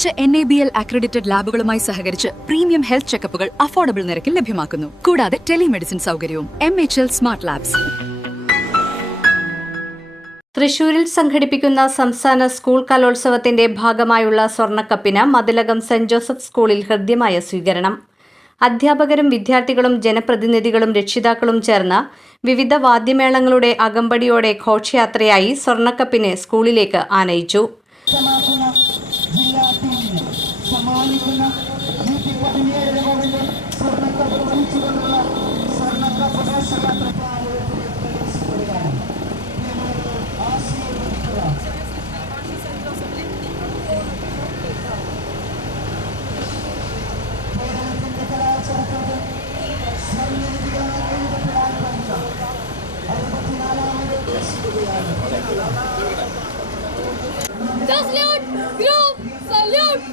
മികച്ച NABL accredited ലാബുകളുമായി സഹകരിച്ച് premium health ചെക്കപ്പുകൾ affordable നിരക്കിൽ ലഭ്യമാക്കുന്നു. കൂടാതെ ടെലിമെഡിസിൻ സൗകര്യവും. MHL smart labs. തൃശൂരിൽ സംഘടിപ്പിക്കുന്ന സംസ്ഥാന സ്കൂൾ കലോത്സവത്തിന്റെ ഭാഗമായുള്ള സ്വർണ്ണക്കപ്പിന് മതിലകം സെന്റ് ജോസഫ് സ്കൂളിൽ ഹൃദ്യമായ സ്വീകരണം. അധ്യാപകരും വിദ്യാർത്ഥികളും ജനപ്രതിനിധികളും രക്ഷിതാക്കളും ചേർന്ന് വിവിധ വാദ്യമേളങ്ങളുടെ അകമ്പടിയോടെ ഘോഷയാത്രയായി സ്വർണ്ണക്കപ്പിനെ സ്കൂളിലേക്ക് ആനയിച്ചു. Salute! Group! Salute!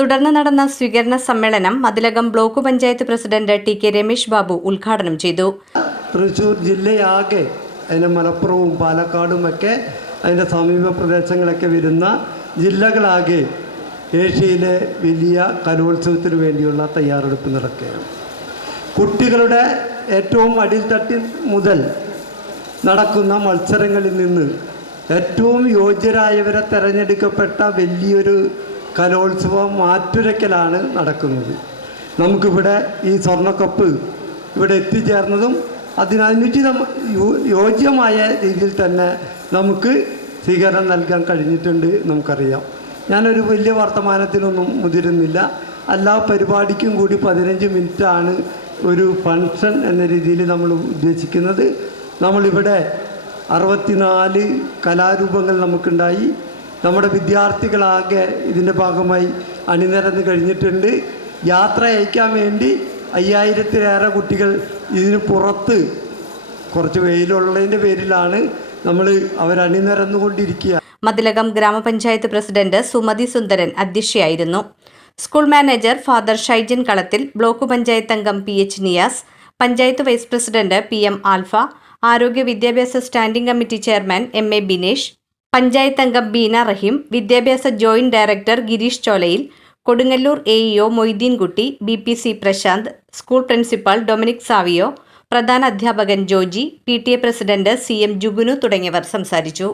തുടർന്ന് നടന്ന സ്വീകരണ സമ്മേളനം Mathilakam block panchayat president TK Ramesh Babu ഉദ്ഘാടനം ചെയ്തു. തൃശ്ശൂർ ജില്ലയാകെ അതിൻ്റെ മലപ്പുറവും പാലക്കാടുമൊക്കെ അതിൻ്റെ സമീപ പ്രദേശങ്ങളൊക്കെ വരുന്ന ജില്ലകളാകെ ഏഷ്യയിലെ വലിയ കലോത്സവത്തിന് വേണ്ടിയുള്ള തയ്യാറെടുപ്പ് നടക്കുകയാണ്. കുട്ടികളുടെ ഏറ്റവും അടിത്തട്ടിൽ മുതൽ നടക്കുന്ന മത്സരങ്ങളിൽ നിന്ന് ഏറ്റവും യോഗ്യരായവരെ തിരഞ്ഞെടുക്കപ്പെട്ട വലിയൊരു കലോത്സവം മാറ്റുരയ്ക്കലാണ് നടക്കുന്നത്. നമുക്കിവിടെ ഈ സ്വർണ്ണക്കപ്പ് ഇവിടെ എത്തിച്ചേർന്നതും യോജ്യമായ രീതിയിൽ തന്നെ നമുക്ക് സ്വീകരണം നൽകാൻ കഴിഞ്ഞിട്ടുണ്ട് നമുക്കറിയാം. ഞാനൊരു വലിയ വർത്തമാനത്തിനൊന്നും മുതിരുന്നില്ല. എല്ലാ പരിപാടിക്കും കൂടി 15 മിനിറ്റാണ് ഒരു ഫങ്ഷൻ എന്ന രീതിയിൽ നമ്മൾ ഉദ്ദേശിക്കുന്നത്. നമ്മളിവിടെ 64 കലാരൂപങ്ങൾ നമുക്കുണ്ടായി. നമ്മുടെ വിദ്യാർത്ഥികളാകെ ഇതിൻ്റെ ഭാഗമായി അണിനിരന്ന് കഴിഞ്ഞിട്ടുണ്ട്. യാത്ര അയക്കാൻ വേണ്ടി 5000-ലേറെ കുട്ടികൾ ഇതിന് പുറത്ത് കുറച്ച് വെയിലുള്ളതിൻ്റെ പേരിലാണ് നമ്മൾ അവരണിനിരന്നുകൊണ്ടിരിക്കുക. മതിലകം ഗ്രാമപഞ്ചായത്ത് പ്രസിഡന്റ് സുമതി സുന്ദരൻ അധ്യക്ഷയായിരുന്നു. School manager father Shaijan Kalathil, block panchayat അംഗം PH Niyas, panchayat vice president PM Alfa, ആരോഗ്യ വിദ്യാഭ്യാസ standing committee chairman MA Binesh, panchayat അംഗം ബീന റഹീം, വിദ്യാഭ്യാസ joint director Gireesh Cholayil, Kodungallur AEO Moideenkutty, BPC Prashanth, school principal Dominic Savio, പ്രധാന അധ്യാപകൻ Joji, PTA president CM Jugunu തുടങ്ങിയവർ സംസാരിച്ചു.